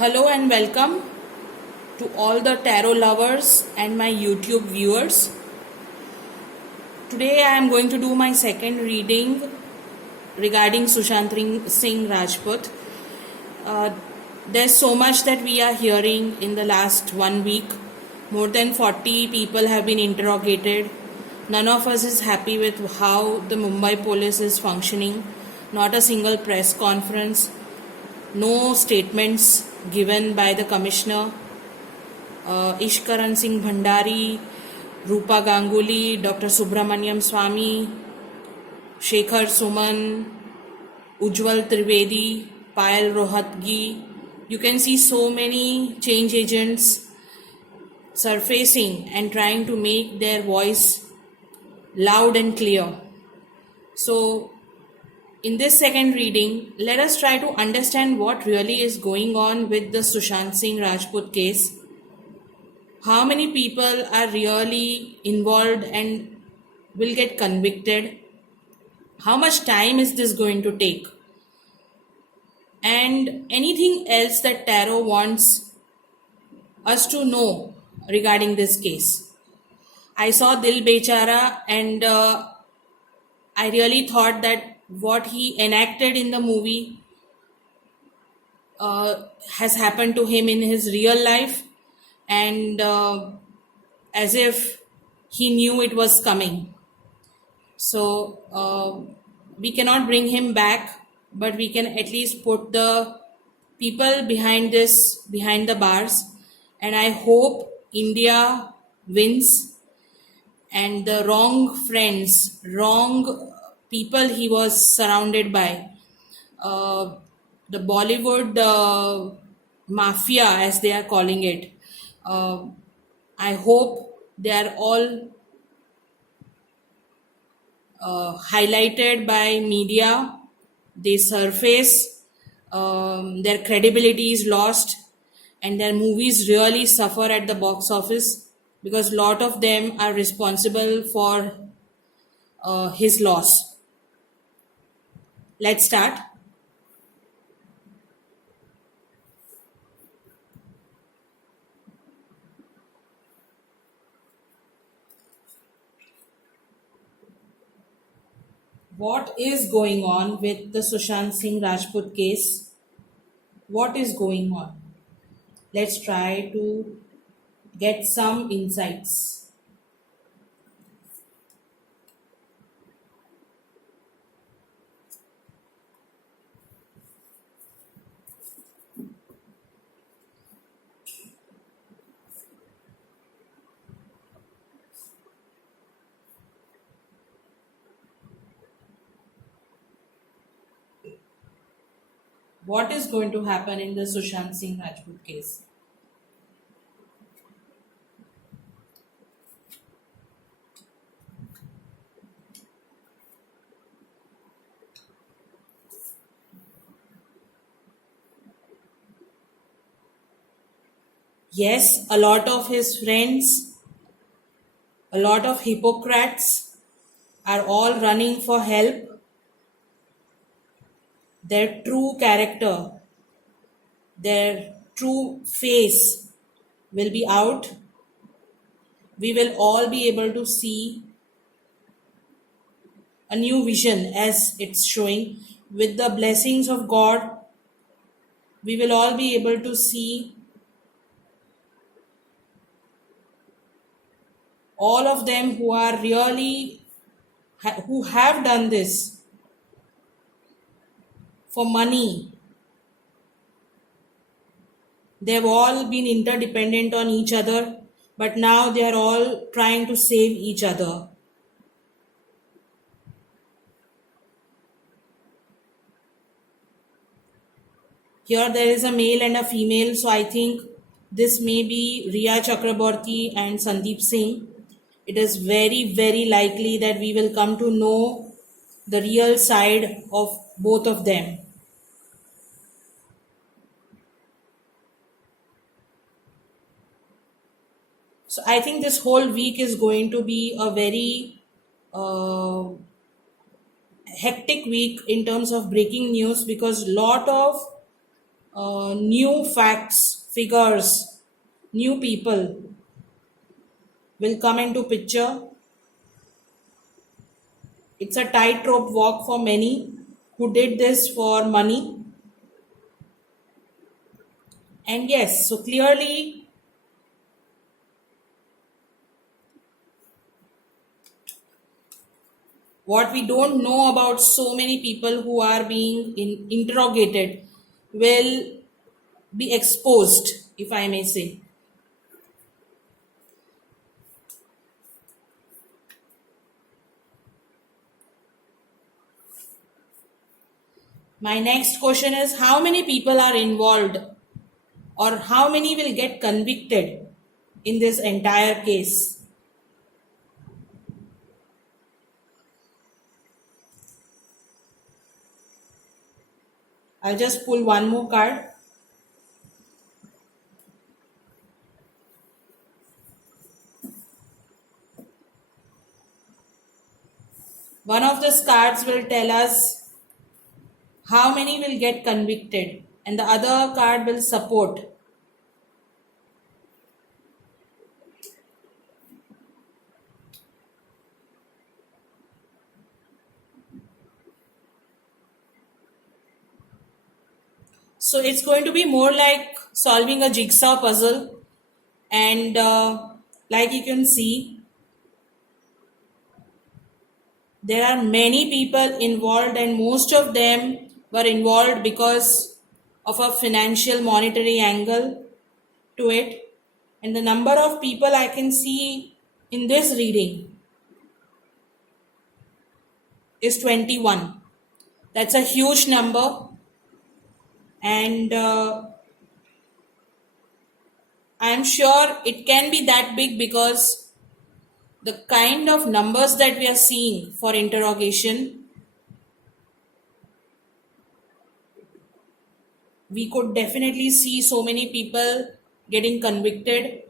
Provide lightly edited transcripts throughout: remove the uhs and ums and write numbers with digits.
Hello and welcome to all the tarot lovers and my YouTube viewers. Today I am going to do my second reading regarding Sushant Singh Rajput. Uh, there's so much that we are hearing in the last 1 week. More than 40 people have been interrogated. None of us is happy with how the Mumbai police is functioning. Not a single press conference. No statements given by the commissioner. Ishkaran Singh Bhandari, Rupa Ganguly, Dr. Subramaniam Swamy, Shekhar Suman, Ujjwal Trivedi, Payal Rohatgi. You can see so many change agents surfacing and trying to make their voice loud and clear. So, in this second reading, let us try to understand what really is going on with the Sushant Singh Rajput case. How many people are really involved and will get convicted? How much time is this going to take? And anything else that Tarot wants us to know regarding this case. I saw Dil Bechara and I really thought that what he enacted in the movie has happened to him in his real life, and as if he knew it was coming. So we cannot bring him back, but we can at least put the people behind this behind the bars, and I hope India wins and the wrong friends, wrong people he was surrounded by, the Bollywood mafia, as they are calling it. I hope they are all highlighted by media. They surface, their credibility is lost, and their movies really suffer at the box office because a lot of them are responsible for his loss. Let's start. What is going on with the Sushant Singh Rajput case? What is going on? Let's try to get some insights. What is going to happen in the Sushant Singh Rajput case? Yes, a lot of his friends, a lot of hypocrites are all running for help. Their true character, their true face will be out. We will all be able to see a new vision as it's showing. With the blessings of God, we will all be able to see all of them who are really, who have done this for money. They've all been interdependent on each other, but now they are all trying to save each other. Here there is a male and a female, so I think this may be Riya Chakraborty and Sandeep Singh. It is very, very likely that we will come to know the real side of both of them. So I think this whole week is going to be a very hectic week in terms of breaking news, because lot of new facts, figures, new people will come into picture. It's a tightrope walk for many who did this for money. And yes, so clearly what we don't know about so many people who are being interrogated will be exposed, if I may say. My next question is, how many people are involved or how many will get convicted in this entire case? I'll just pull one more card. One of the cards will tell us how many will get convicted, and the other card will support. So it's going to be more like solving a jigsaw puzzle, and like you can see, there are many people involved, and most of them were involved because of a financial monetary angle to it. And the number of people I can see in this reading is 21. That's a huge number, and I am sure it can be that big because the kind of numbers that we are seeing for interrogation, we could definitely see so many people getting convicted.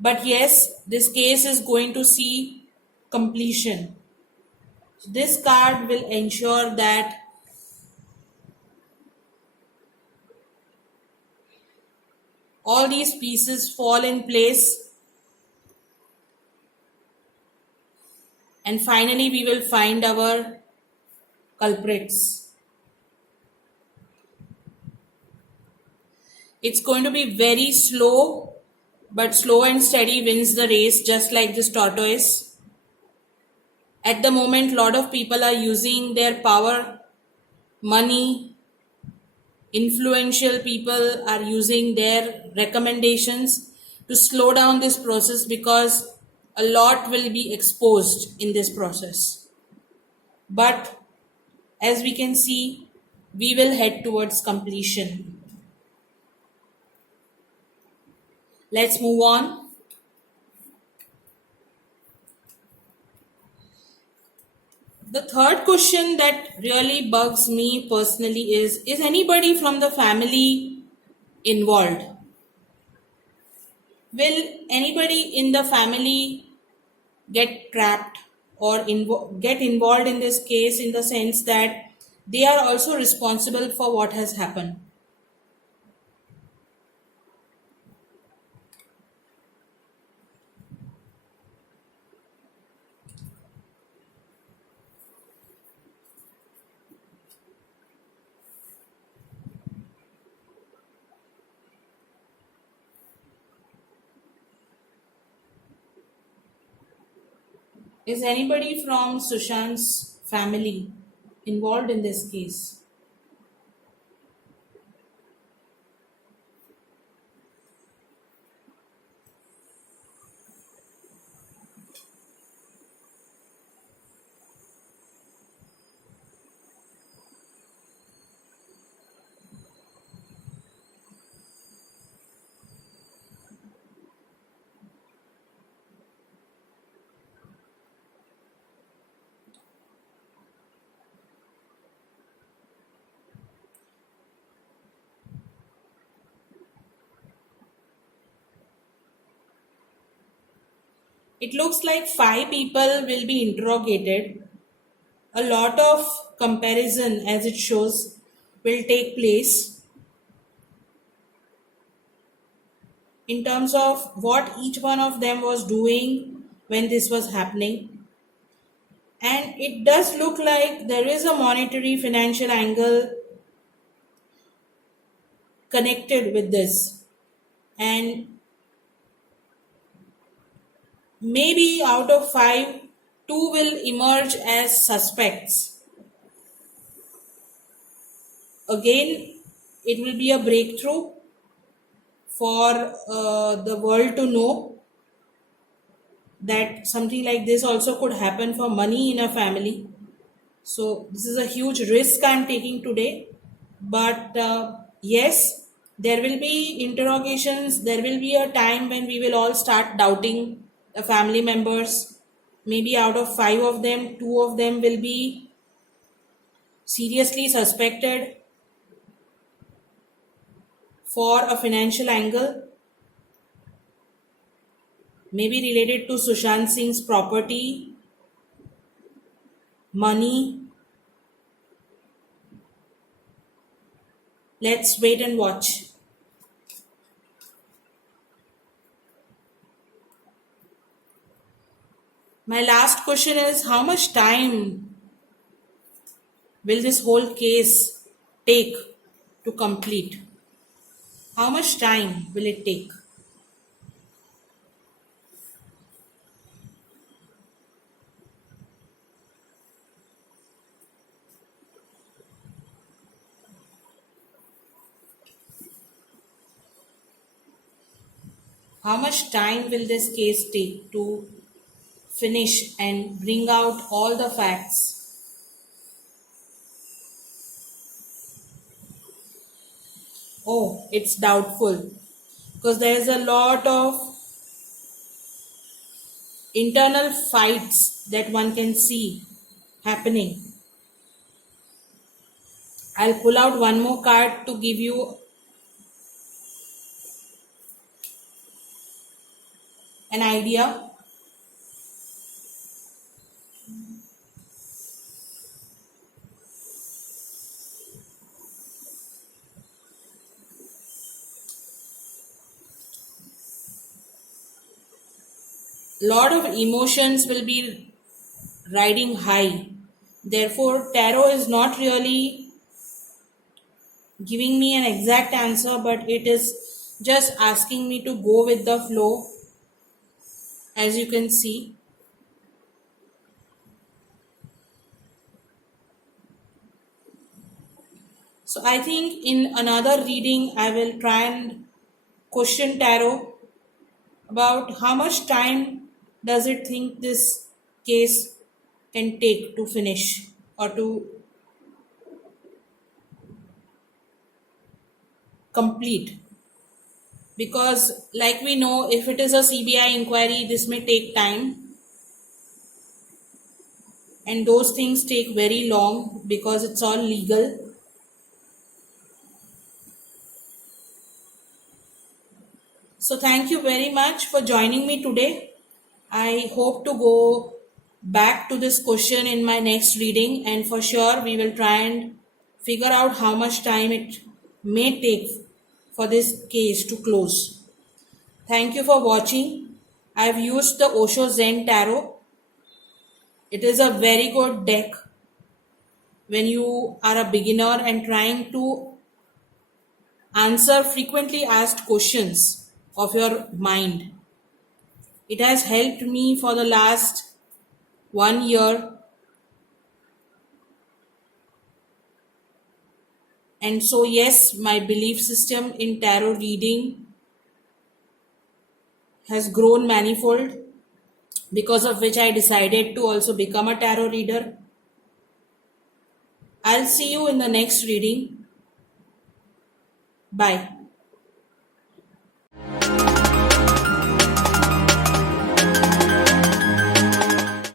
But yes, this case is going to see completion. So this card will ensure that all these pieces fall in place, and finally we will find our culprits. It's going to be very slow, but slow and steady wins the race, just like this tortoise. At the moment, a lot of people are using their power, money, influential people are using their recommendations to slow down this process because a lot will be exposed in this process. But as we can see, we will head towards completion. Let's move on. The third question that really bugs me personally is anybody from the family involved? Will anybody in the family get trapped or get involved in this case in the sense that they are also responsible for what has happened? Is anybody from Sushant's family involved in this case? It looks like 5 people will be interrogated, a lot of comparison, as it shows, will take place in terms of what each one of them was doing when this was happening. And it does look like there is a monetary financial angle connected with this. And maybe out of five, two will emerge as suspects. Again, it will be a breakthrough for the world to know that something like this also could happen for money in a family. So, this is a huge risk I'm taking today. But yes, there will be interrogations. There will be a time when we will all start doubting the family members. Maybe out of five of them, two of them will be seriously suspected for a financial angle, maybe related to Sushant Singh's property, money. Let's wait and watch. My last question is, how much time will this whole case take to complete? How much time will it take? How much time will this case take to finish and bring out all the facts? Oh, it's doubtful because there is a lot of internal fights that one can see happening. I'll pull out one more card to give you an idea. Lot of emotions will be riding high. Therefore, tarot is not really giving me an exact answer, but it is just asking me to go with the flow, as you can see. So I think in another reading, I will try and question tarot about how much time does it think this case can take to finish or to complete. Because like we know, if it is a CBI inquiry, this may take time, and those things take very long because it's all legal. So thank you very much for joining me today. I hope to go back to this question in my next reading, and for sure we will try and figure out how much time it may take for this case to close. Thank you for watching. I have used the Osho Zen Tarot. It is a very good deck when you are a beginner and trying to answer frequently asked questions of your mind. It has helped me for the last 1 year, and so yes, my belief system in tarot reading has grown manifold, because of which I decided to also become a tarot reader. I'll see you in the next reading. Bye.